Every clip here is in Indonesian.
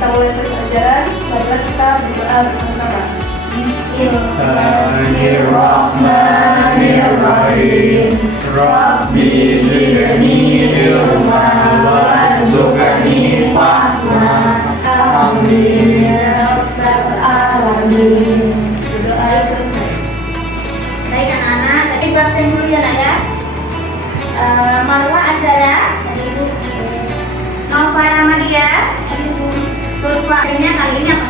kita mulai pelajaran, marilah kita berdoa bersama-sama. Bismillahirrahmanirrahim. Rabbi zidni ilma warzuqni fahma. Amin ya rabbal alamin. Berdoa selesai. Baik anak-anak, tadi absen dulu ya nak ya. Marwah Azhara, tadi Ibu. Nova Ramadia, tadi Ibu. Terus pakainya kali ini apa?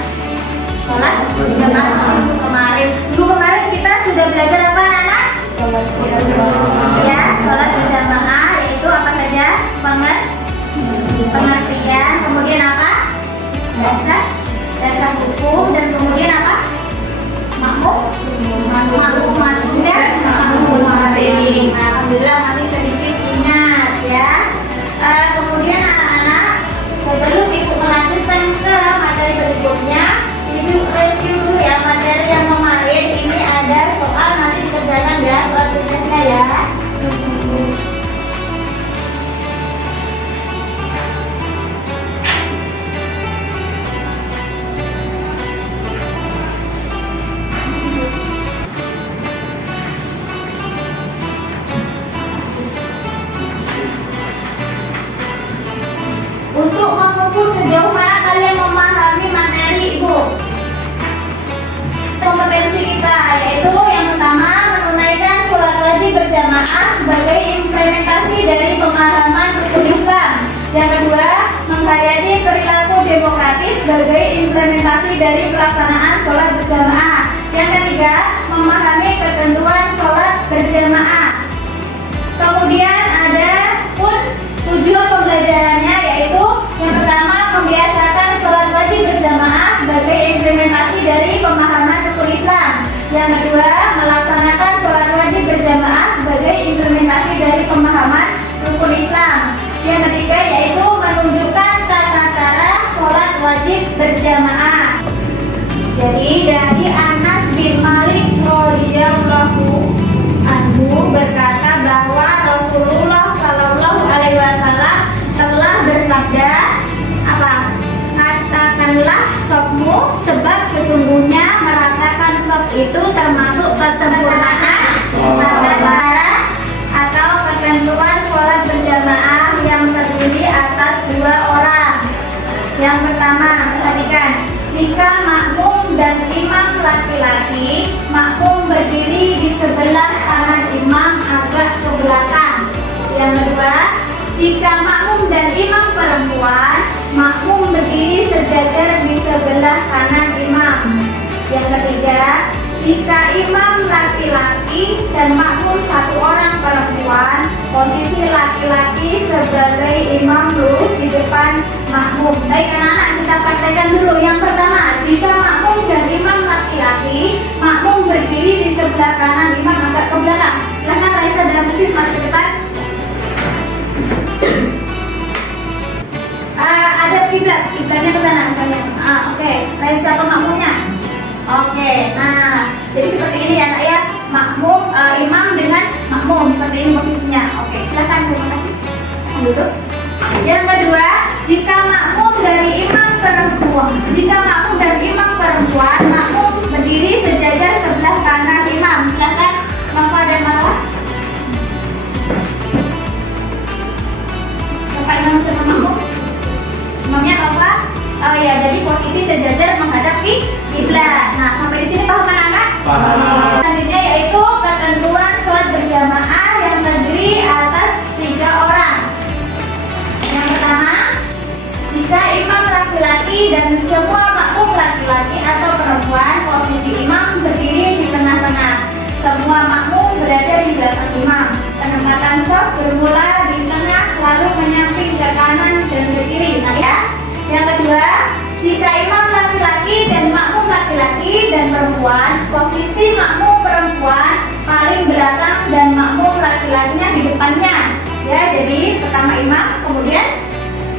Sholat berjamaah sama minggu kemarin. Minggu kemarin kita sudah belajar apa anak-anak? Ya, sholat berjamaah yaitu apa saja? Pengertian, kemudian apa? Dasar hukum, dan kemudian apa? Makmum dan makmum. Alhamdulillah masih sedikit ingat ya. Kemudian anak-anak, sebelum Ibu melanjutkan ke materi berikutnya, Ibu review dulu ya materi yang kemarin. Ini ada soal, nanti dikerjakan ya soal tugasnya ya. Untuk mengukur sejauh mana kalian memahami materi Ibu. Kompetensi kita yaitu yang pertama, menunaikan sholat wajib berjamaah sebagai implementasi dari pemahaman rukun Islam. Yang kedua, menghayati perilaku demokratis sebagai implementasi dari pelaksanaan sholat berjamaah. Yang ketiga, memahami ketentuan sholat berjamaah. Kemudian ada pun tujuan pembelajarannya, yaitu yang pertama, membiasakan sholat wajib berjamaah sebagai implementasi dari pemahaman rukun Islam. Yang kedua, melaksanakan sholat wajib berjamaah sebagai implementasi dari pemahaman rukun Islam. Yang ketiga yaitu menunjukkan tata cara sholat wajib berjamaah. Jadi dari Anas bin Malik radhiyallahu anhu berkata bahwa Rasulullah Shallallahu Alaihi Wasallam telah bersabda, apa? Katakanlah sofmu, sebab sesungguhnya meratakan sof itu termasuk kesempurnaan tata cara atau ketentuan sholat berjamaah yang terdiri atas dua orang. Yang pertama, perhatikan, jika makmum dan imam laki-laki, makmum berdiri di sebelah kanan imam agak ke belakang. Yang kedua, jika makmum dan imam perempuan, makmum berdiri sejajar di sebelah kanan imam. Yang ketiga, jika imam laki-laki dan makmum satu orang perempuan, posisi laki-laki sebagai imam lurus di depan makmum. Baik anak-anak, kita praktekkan dulu. Yang pertama, jika makmum dan imam laki-laki, makmum berdiri di sebelah kanan imam agak ke belakang. Silahkan Raisa dalam mesin masuk ke depan. Ada kiblatnya ke sana misalnya. Oke. Raisa pemakmumnya. Oke, nah jadi seperti ini ya nak ya, makmum, imam dengan makmum, seperti ini posisinya. Oke, silakan, terima kasih. Duduk. Yang kedua, jika makmum dan imam perempuan, makmum berdiri sejajar sebelah kanan imam. Silakan, Nova dan Marwah. Siapa imam sama makmum? Imamnya Nova. Oh ya, jadi posisi sejajar menghadap kiblat. Nah, sampai di sini paham anak-anak? Paham. Selanjutnya yaitu ketentuan sholat berjamaah yang terdiri atas 3 orang. Yang pertama, jika imam laki-laki dan semua makmum laki-laki atau perempuan, posisi imam berdiri di tengah-tengah. Semua makmum berada di belakang imam. Penempatan shaf bermula di tengah lalu menyamping ke kanan dan ke kiri. Nah ya. Yang kedua, jika imam laki-laki dan makmum laki-laki dan perempuan, posisi makmum perempuan paling belakang dan makmum laki-lakinya di depannya. Ya, jadi pertama imam, kemudian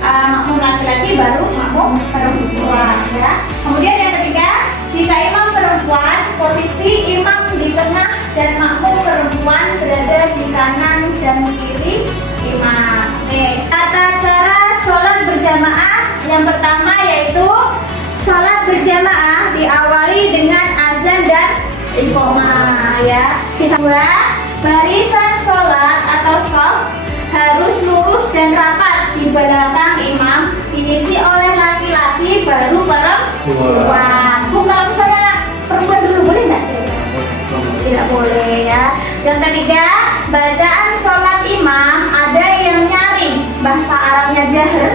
makmum laki-laki, baru makmum perempuan. Ya. Kemudian yang ketiga, jika imam perempuan, posisi imam di tengah dan makmum perempuan berada di kanan dan kiri imam. Oke. Tata cara sholat berjamaah Yang pertama yaitu sholat berjamaah diawali dengan azan dan iqamah ya. Kedua, barisan sholat atau shaf harus lurus dan rapat di belakang imam, diisi oleh laki-laki baru perempuan. Bu, kalau misalnya perempuan dulu boleh nggak? Tidak boleh ya. Yang ketiga, bacaan sholat imam ada yang nyaring, bahasa Arabnya jahr,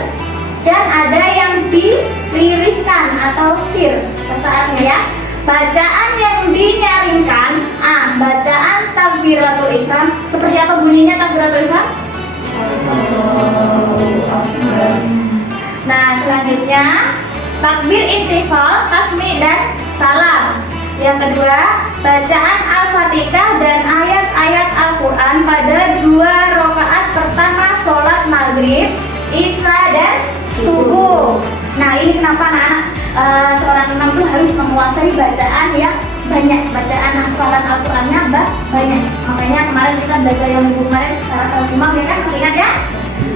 dan ada yang dilirihkan atau sir, bahasa Arabnya ya. Bacaan yang dinyaringkan, bacaan takbiratul ihram. Seperti apa bunyinya takbiratul ihram? Nah, selanjutnya takbir intifal, tasmi dan salam. Yang kedua, bacaan Al-Fatihah dan ayat-ayat Al-Quran pada 2 rakaat pertama sholat maghrib, isya dan subuh. Nah, ini kenapa anak-anak seorang imam itu harus menguasai bacaan yang banyak, bacaan hafalan Al-Qurannya banyak. Makanya kemarin kita belajar yang minggu kemarin salah satu imam ya kan, masih ingat ya?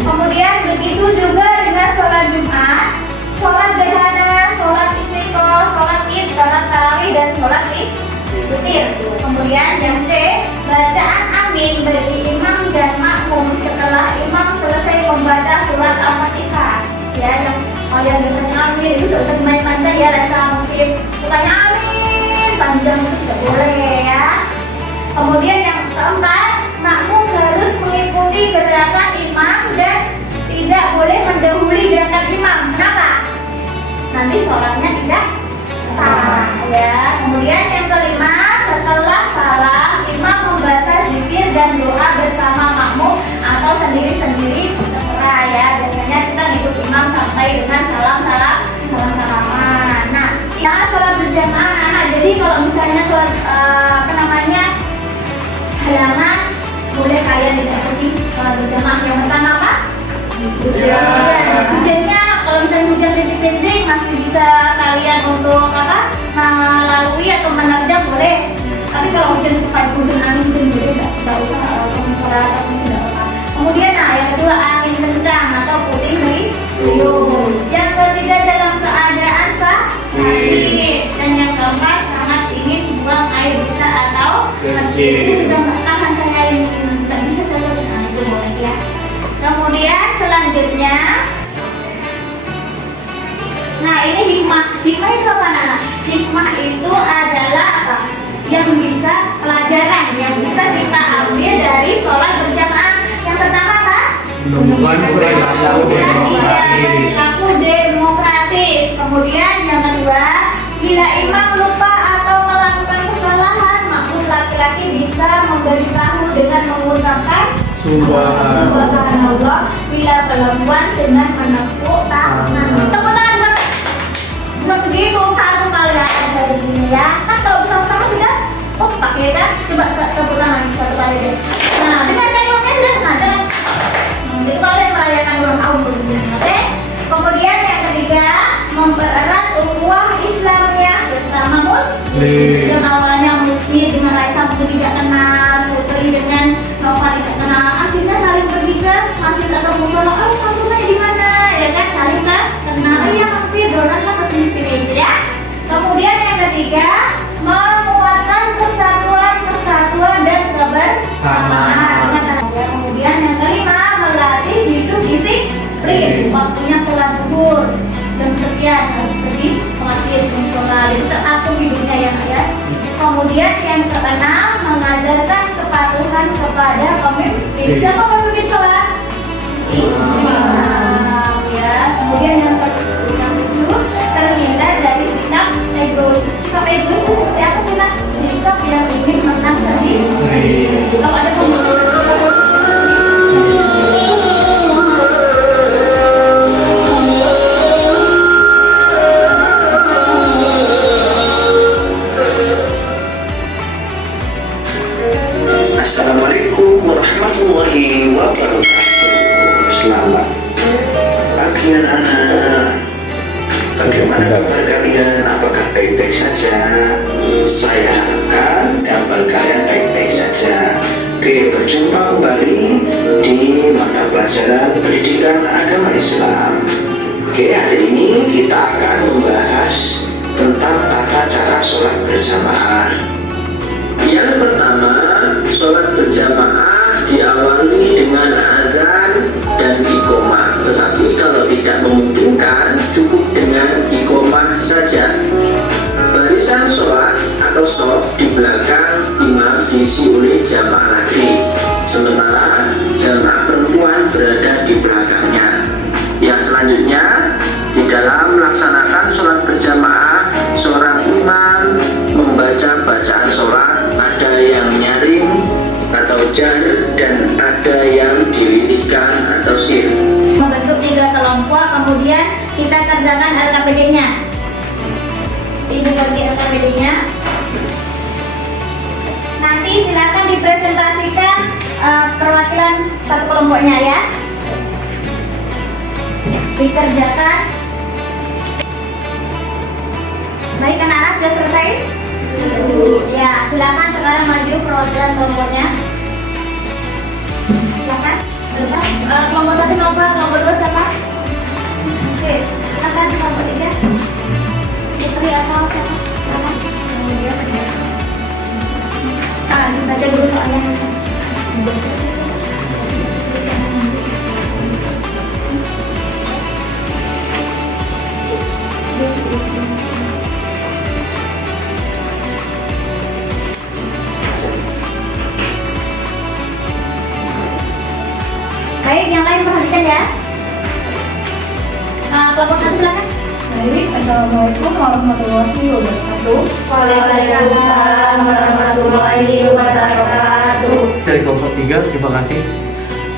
Kemudian begitu juga dengan sholat Jumat, sholat gerhana, sholat istiqomah, sholat id, sholat tarawih dan sholat witir. Kemudian yang C, bacaan amin bagi imam dan makmum setelah imam selesai membaca surat Al-Fatihah. Ya, yang biasanya amin itu tidak usah dimain-main ya, rasa musik bukannya amin panjang itu tidak boleh ya. Kemudian yang keempat, makmum harus mengikuti gerakan imam dan tidak boleh mendahului gerakan imam. Kenapa? Nanti sholatnya tidak sah ya. Kemudian yang kelima, setelah salam imam membaca zikir dan doa bersama makmum atau sendiri-sendiri, terserah ya. Biasanya kita ikut imam sampai dengan salam-salaman. Nah, ya sholat berjamaah anak. Jadi kalau misalnya sholat halaman, boleh kalian tidak pergi sholat berjamaah. Yang pertama apa? Hujannya, kalau misalnya hujan rintik-rintik masih bisa kalian untuk melalui atau menerjang boleh. Tapi kalau hujan angin boleh tidak usah sholat atau tidak apa. Kemudian yang kedua, angin kencang atau puting beliung. Yang ketiga, dalam keadaan sakit. Dan yang keempat, sangat ingin buang air besar atau kecil. Itu sudah nggak tahan saya yang nggak bisa saya itu boleh ya. Kemudian selanjutnya, nah ini hikmah itu apa anak? Hikmah itu adalah apa? Yang bisa pelajaran yang bisa kita ambil dari sholat berjamaah. Yang pertama apa? Perilaku demokratis. Kemudian yang kedua, bila imam lupa atau melakukan kesalahan, makmum laki-laki bisa memberitahu dengan mengucapkan Subhanallah. Bila perempuan dengan menepuk tangan. Tepuk tangan begitu satu kali aja begini ya. Kan kalau bersama-sama sudah pakai kan? Coba tepuk tangan satu kali deh. Nah, dengan tengoknya sudah sengaja. Jadi kalian merayakan ulang tahun begini, oke? Kemudian yang ketiga, mempererat ukhuwah Islamiyah bersama muslim. Yang awalnya muslim dengan Raisa mungkin tidak kenal, Putri dengan Nova tidak kenal, akhirnya saling berbicara, masih tetap musola. Oh, kamu di mana? Ya kan, saling kan kenal. Iya, maksudnya dorong kan kesini-sini gitu ya. Kemudian yang ketiga, menguatkan kesatuan dan kebersamaan. Kemudian yang kelima, melatih hidup disiplin. Waktunya sholat zuhur jam sekian harus pergi ke masjid sholat, itu teratur hidupnya ya. Kemudian yang keenam, mengajarkan kepatuhan kepada pemimpin. Siapa pemimpin sholat? Imam ya. Kemudian yang ketujuh, terhindar dari sikap egois. Sikap egois itu seperti apa sih nak? Sikap yang ingin menang sendiri. Kalau ada Assalamualaikum warahmatullahi wabarakatuh. Selamat pagi anak-anak. Bagaimana kabar kalian? Apakah baik-baik saja? Saya harapkan kabar kalian baik-baik saja. Oke, berjumpa kembali di mata pelajaran pendidikan agama Islam. Oke, hari ini kita akan membahas tentang tata cara sholat berjamaah. Yang pertama, sholat berjamaah diawali dengan azan dan iqomah. Tetapi kalau tidak memungkinkan, cukup dengan iqomah saja. Barisan sholat atau shaf di belakang imam diisi oleh jamaah laki, sementara jamaah perempuan berada di belakangnya. Yang selanjutnya, di dalam melaksanakan sholat berjamaah, seorang imam membaca bacaan sholat, ada yang nyaring atau jar dan ada yang dililihkan atau sir. Membentuk 3 kelompok, kemudian kita kerjakan LKPD-nya. Ibu bagi LKPD-nya. Nanti silakan dipresentasikan perwakilan satu kelompoknya ya. Dikerjakan. Baik, anak-anak sudah selesai? Ya, silakan sekarang maju perwakilan kelompoknya. Silakan. Kelompok 1 siapa? Kelompok 2 siapa? Sip. Silakan kelompok 3. Putri atau siapa? Baca dulu soalnya. Baik, yang lain perhatikan ya. Kelompok 1 silakan. Baik, Assalamualaikum warahmatullahi wabarakatuh. Waalaikumsalam warahmatullahi wabarakatuh. Dari kelompok 3, terima kasih.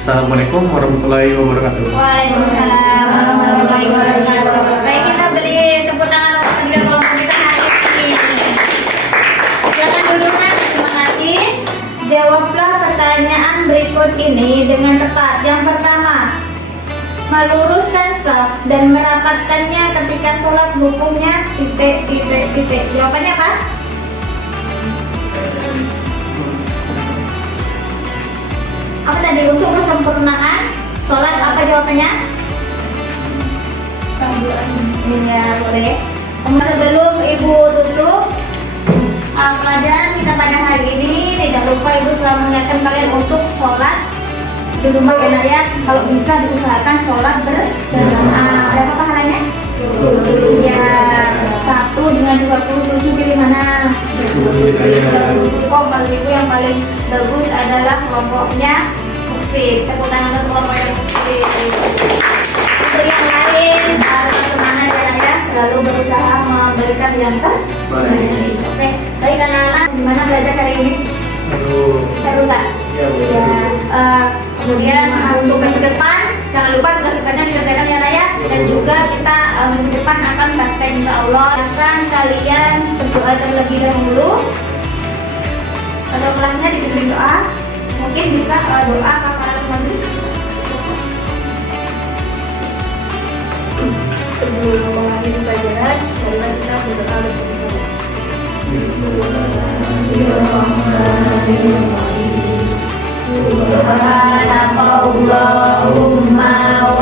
Assalamualaikum warahmatullahi wabarakatuh. Waalaikumsalam warahmatullahi wabarakatuh. Baik, kita beri tepuk tangan untuk ketiga kelompok kita hari ini. Silakan duduk, Mas. Terima kasih. Jawablah pertanyaan berikut ini dengan tepat. Yang pertama, meluruskan shaf dan merapatkannya ketika sholat hukumnya titik. Jawabannya apa? Apa tadi untuk kesempurnaan sholat? Apa jawabannya? Ya, boleh. Sebelum Ibu tutup pelajaran kita pada hari ini, tidak lupa Ibu selalu mengingatkan kalian untuk sholat di rumah ya nak ya. Kalau bisa diusahakan sholat berjamaah. Berapa pahalanya? Ya, 1 dengan 27 pilih mana? 27. Kalau Ibu yang paling bagus adalah kelompoknya musik. Tepuk tangan untuk kelompok yang musik. Untuk yang lain harus semangat ya nak ya, selalu berusaha memberikan yang terbaik. Oke, baik anak-anak, gimana belajar hari ini? Seru tak? Ya. Kemudian untuk minggu depan jangan lupa tugas-tugasnya dikerjakan ya Raya, dan juga kita minggu depan akan praktek insya Allah. Akan kalian berdoa terlebih dahulu. Pada kelasnya dipimpin doa, mungkin bisa doa kafaratul majlis. Sebelum mengakhiri pelajaran, marilah kita berdoa bersama-sama. Subhanakallahumma wa